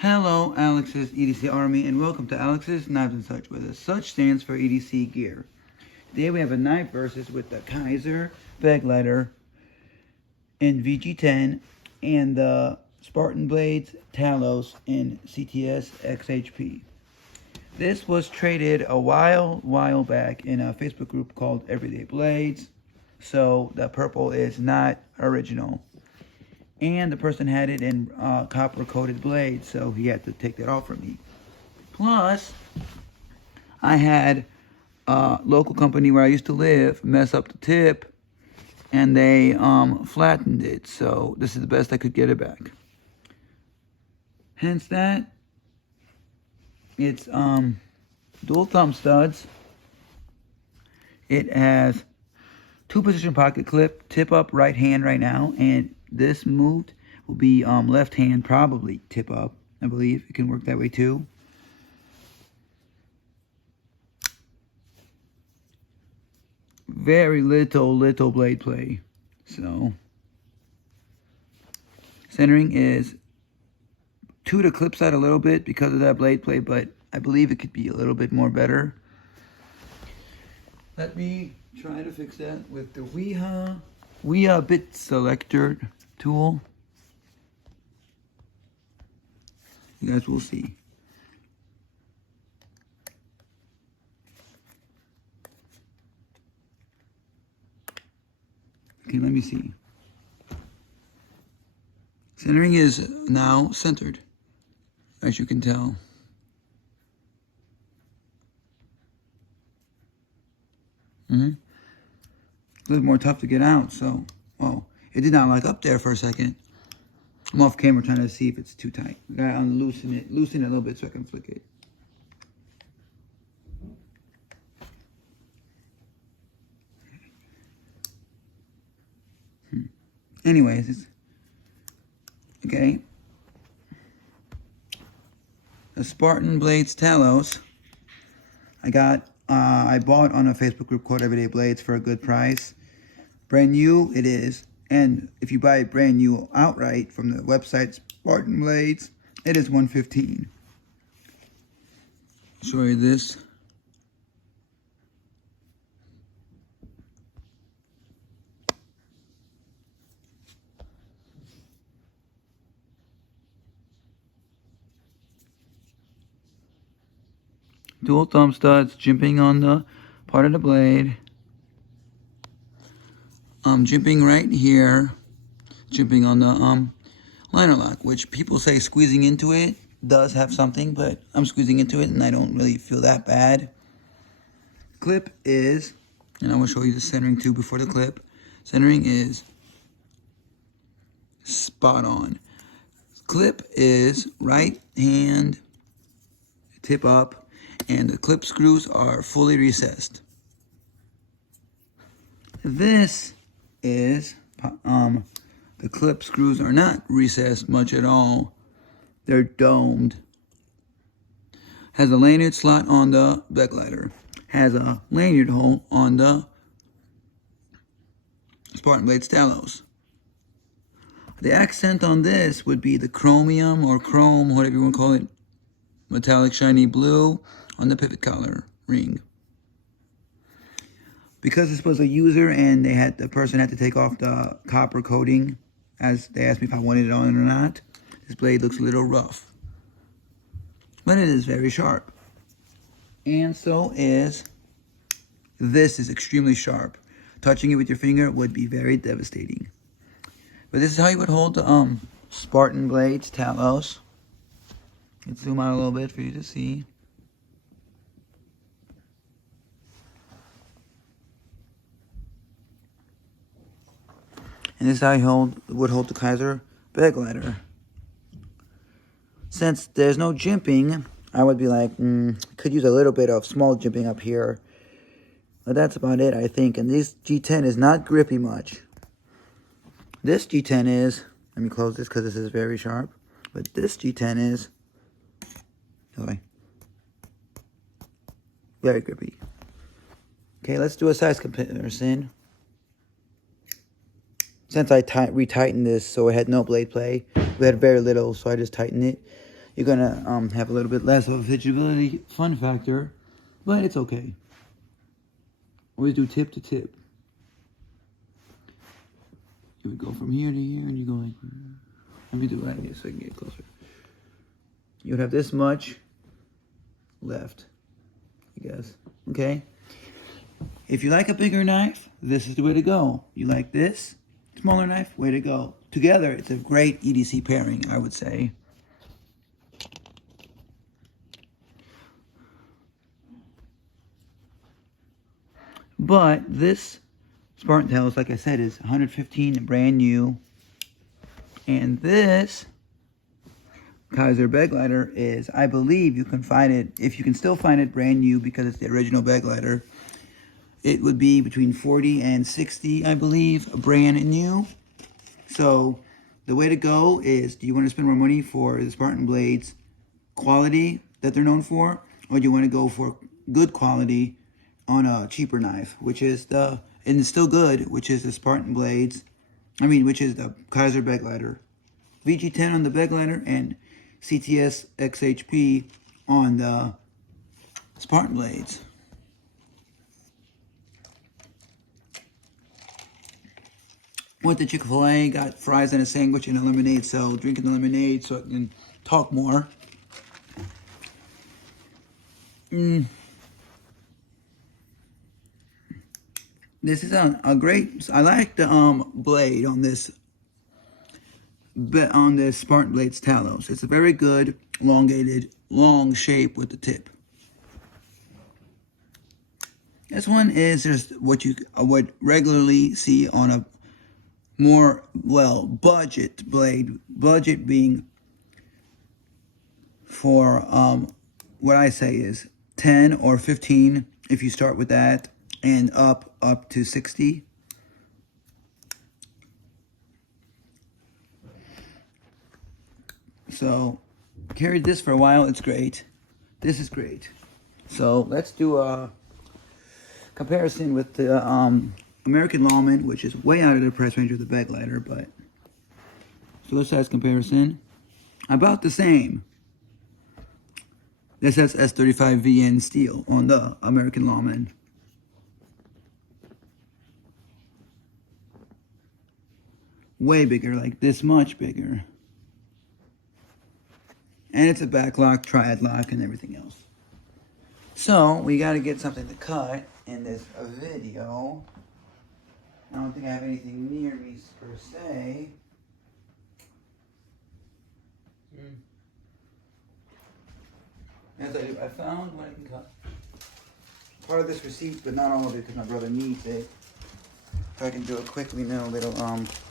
Hello, Alex's EDC Army, and welcome to Alex's Knives and Such, where the Such stands for EDC gear. Today we have a knife versus with the Keizer, Begliter, in VG10, and the Spartan Talos in CTS-XHP. This was traded a while back in a Facebook group called Everyday Blades, so the purple is not original. And the person had it in copper-coated blades, so he had to take that off from me. Plus, I had a local company where I used to live mess up the tip, and they flattened it. So this is the best I could get it back. Hence that, it's dual thumb studs. It has 2-position pocket clip, tip up right hand right now, and this moved will be left hand, probably tip up. I believe it can work that way too. Very little blade play. So centering is to the clip side a little bit because of that blade play, but I believe it could be a little bit more better. Let me try to fix that with the Weha bit selector tool. You guys will see. Okay, let me see. Centering is now centered, as you can tell. A little more tough to get out, so, well, it did not like up there for a second. I'm off camera trying to see if it's too tight. I gotta loosen it a little bit so I can flick it. Anyways, it's okay. The Spartan Talos. I bought on a Facebook group called Everyday Blades for a good price. Brand new it is, and if you buy it brand new outright from the website Spartan Blades, it is $115. Show you this. Dual thumb studs, jimping on the part of the blade. Jimping right here. Jimping on the liner lock, which people say squeezing into it does have something, but I'm squeezing into it and I don't really feel that bad. Clip is, and I will show you the centering too before the clip. Centering is spot on. Clip is right hand, tip up, and the clip screws are fully recessed. This is, the clip screws are not recessed much at all. They're domed. Has a lanyard slot on the Begliter. Has a lanyard hole on the Spartan Talos. The accent on this would be the chromium or chrome, whatever you want to call it, metallic shiny blue on the pivot collar ring. Because this was a user and the person had to take off the copper coating, as they asked me if I wanted it on or not, this blade looks a little rough. But it is very sharp. And so is this is extremely sharp. Touching it with your finger would be very devastating. But this is how you would hold the Spartan Talos. Let's zoom out a little bit for you to see. And this is how you would hold the Keizer Begliter. Since there's no jimping, I would be like, could use a little bit of small jimping up here. But that's about it, I think. And this G10 is not grippy much. This G10 is, let me close this because this is very sharp. But this G10 is, very grippy. Okay, let's do a size comparison. Since I retightened this so it had no blade play, we had very little, so I just tightened it. you're gonna have a little bit less of a fidgetability fun factor, but it's okay. Always do tip to tip. You would go from here to here, and you go like. Let me do that again so I can get closer. You would have this much left, I guess. Okay. If you like a bigger knife, this is the way to go. You like this smaller knife, way to go. Together, it's a great EDC pairing, I would say. But this Spartan Talos, like I said, is 115 brand new. And this Keizer Begliter is, I believe you can find it, if you can still find it brand new because it's the original Begliter, it would be between 40 and 60, I believe, brand new. So the way to go is, do you want to spend more money for the Spartan blades quality that they're known for, or do you want to go for good quality on a cheaper knife, which is and it's still good, which is the Spartan blades, which is the Keizer Begliter. VG10 on the Begliter and CTS-XHP on the Spartan blades. Went to Chick-fil-A, got fries and a sandwich and a lemonade, so drinking the lemonade so I can talk more. This is a great, I like the blade on this Spartan Blades Talos. It's a very good, elongated, long shape with the tip. This one is just what you would regularly see on a more, budget blade. Budget being for, what I say is 10 or 15 if you start with that, and up to 60. So, carried this for a while. It's great. This is great. So, let's do a comparison with the American Lawman, which is way out of the price range of the Begliter, but so size comparison. About the same. This has S35VN steel on the American Lawman. Way bigger, like this much bigger. And it's a backlock, triad lock, and everything else. So, we got to get something to cut in this video. I don't think I have anything near me per se. As I found what I can cut. Part of this receipt, but not all of it because my brother needs it. So I can do a quickly little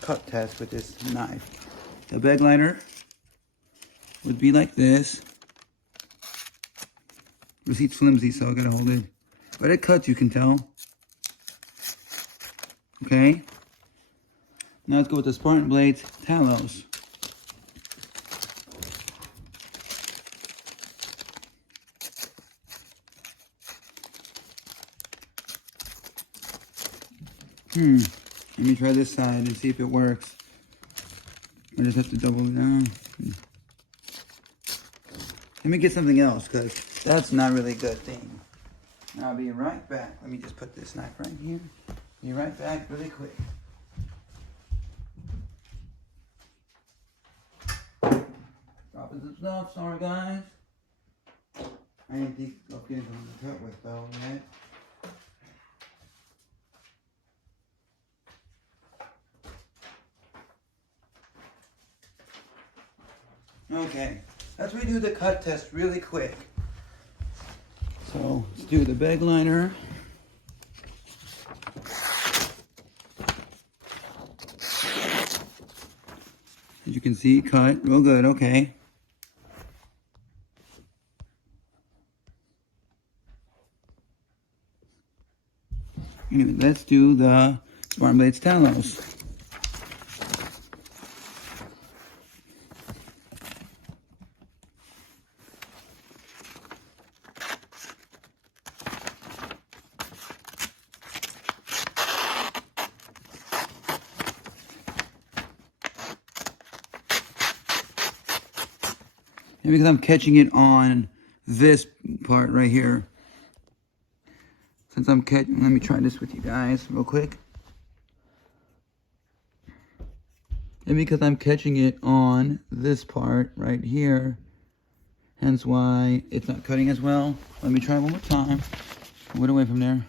cut test with this knife. The Begliter would be like this. Receipt's flimsy, so I gotta hold it. But it cuts, you can tell. Okay. Now let's go with the Spartan Blades Talos. Let me try this side and see if it works. I just have to double it down. Let me get something else, because that's not really a good thing. I'll be right back. Let me just put this knife right here. Be right back really quick. Dropping some stuff, sorry guys. I didn't think of getting something to cut with though yet. Okay, let's redo the cut test really quick. So, let's do the Begliter. As you can see, cut real good, okay. Anyway, let's do the Spartan Blades Talos. And because I'm catching it on this part right here. Since I'm let me try this with you guys real quick. And because I'm catching it on this part right here, hence why it's not cutting as well. Let me try one more time. Move it away from there.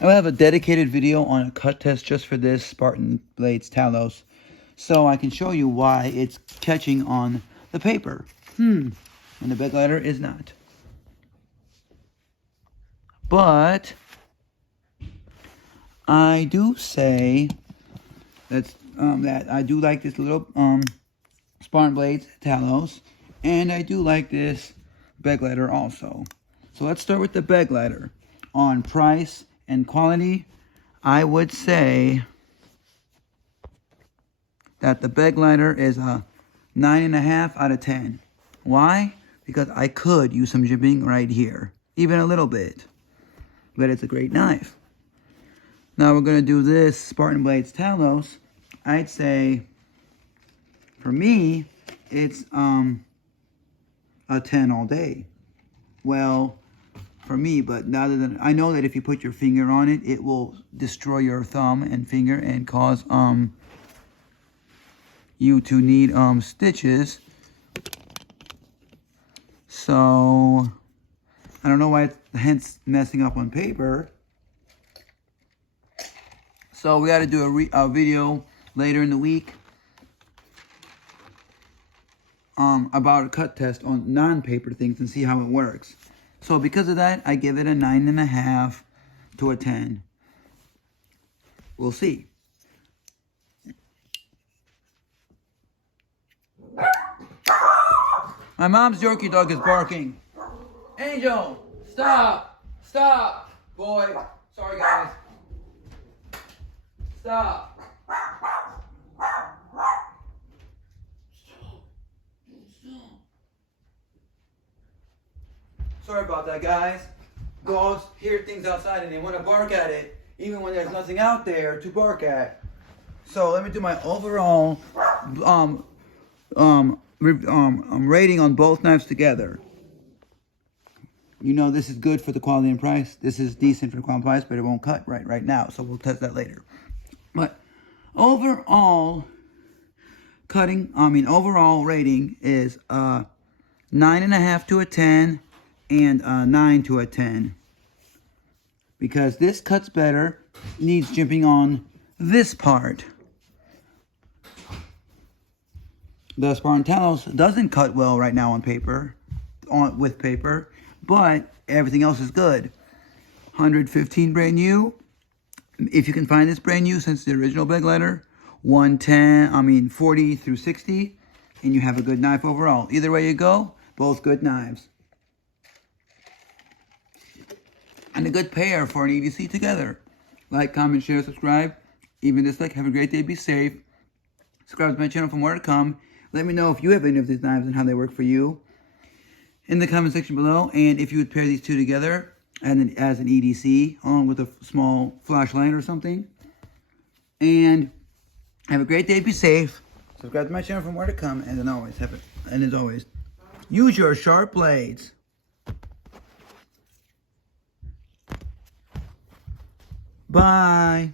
I will have a dedicated video on a cut test just for this Spartan Blades Talos, so I can show you why it's catching on the paper. And the Begliter is not. But I do say that I do like this little Spartan Blades Talos, and I do like this Begliter also. So let's start with the Begliter. On price and quality, I would say that the Begliter is a 9.5 out of 10. Why? Because I could use some jimping right here, even a little bit. But it's a great knife. Now we're going to do this Spartan Blades Talos. I'd say, for me, it's a 10 all day. Well, for me, but I know that if you put your finger on it, it will destroy your thumb and finger and cause you to need stitches. So I don't know why it's hence messing up on paper. So we got to do a video later in the week about a cut test on non-paper things and see how it works. So because of that, I give it a 9.5 to a 10. We'll see. My mom's Yorkie dog is barking. Angel, stop! Stop! Boy, sorry guys. Stop! Sorry about that, guys. Dogs hear things outside and they want to bark at it, even when there's nothing out there to bark at. So let me do my overall rating on both knives together. You know this is good for the quality and price. This is decent for the quality and price, but it won't cut right now. So we'll test that later. But overall overall rating is 9.5 to a 10 and 9 to a 10. Because this cuts better, needs jimping on this part. The Spartan Talos doesn't cut well right now on paper, with paper, but everything else is good. 115 brand new. If you can find this brand new since the original Begliter, 40 through 60, and you have a good knife overall. Either way you go, both good knives. And a good pair for an EDC together. Like, comment, share, subscribe. Even dislike. Have a great day. Be safe. Subscribe to my channel for more to come. Let me know if you have any of these knives and how they work for you in the comment section below. And if you would pair these two together and as an EDC along with a small flashlight or something. And have a great day. Be safe. Subscribe to my channel for more to come. And as always, use your sharp blades. Bye.